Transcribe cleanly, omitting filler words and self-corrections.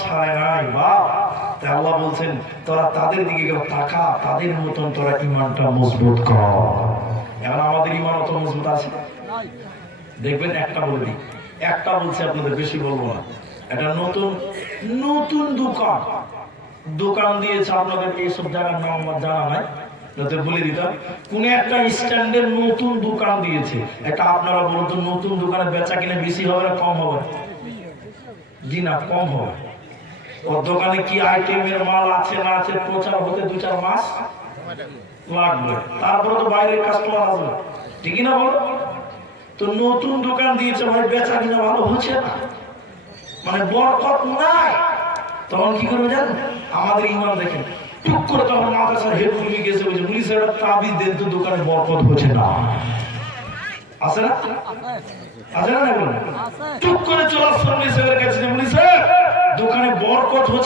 ছাড়ে নাই বা তাই আল্লাহ বলছেন তোরা তাদের দিকে তাকা, তাদের মতন তোরা ইমানটা মজবুত কর। এখন আমাদের ইমান অত মজবুত আছে? দেখবেন একটা বলি, একটা বলছে আপনাদের, বেশি বলবো না। একটা নতুন নতুন দোকান দিয়েছে, আপনাদের এইসব জায়গার নাম আমার জানা নাই, যাতে বলে দিতাম। কোন একটা স্ট্যান্ডের নতুন দোকান দিয়েছে, এটা আপনারা বলুন তো, নতুন দোকানে বেচা কিনে বেশি হবে না কম হবে? জি না, কম হবে। ওর দোকানে কি আইটেমের মাল আছে না আছে প্রচার হতে 2-4 মাস লাগবে, তারপরে তো বাইরের কাস্টমার আসবে, ঠিকই না বলো? তো নতুন দোকান দিয়েছে ভাই, বেচা কিনা ভালো হচ্ছে না, মানে বরকত নাই। তখন কি করবে জানেন? আমাদের ইমাম দেখেন, টুক করে তখন মাদ্রাসার হেড মুরগি গেছে, বলছে পুলিশ একটা তাবিজ দেন তো, দোকানে বরকত হচ্ছে না। আছে না? আছে না? টুক করে চলে আসছে পুলিশের কাছে, পুলিশ দোকানে বরকত হচ্ছে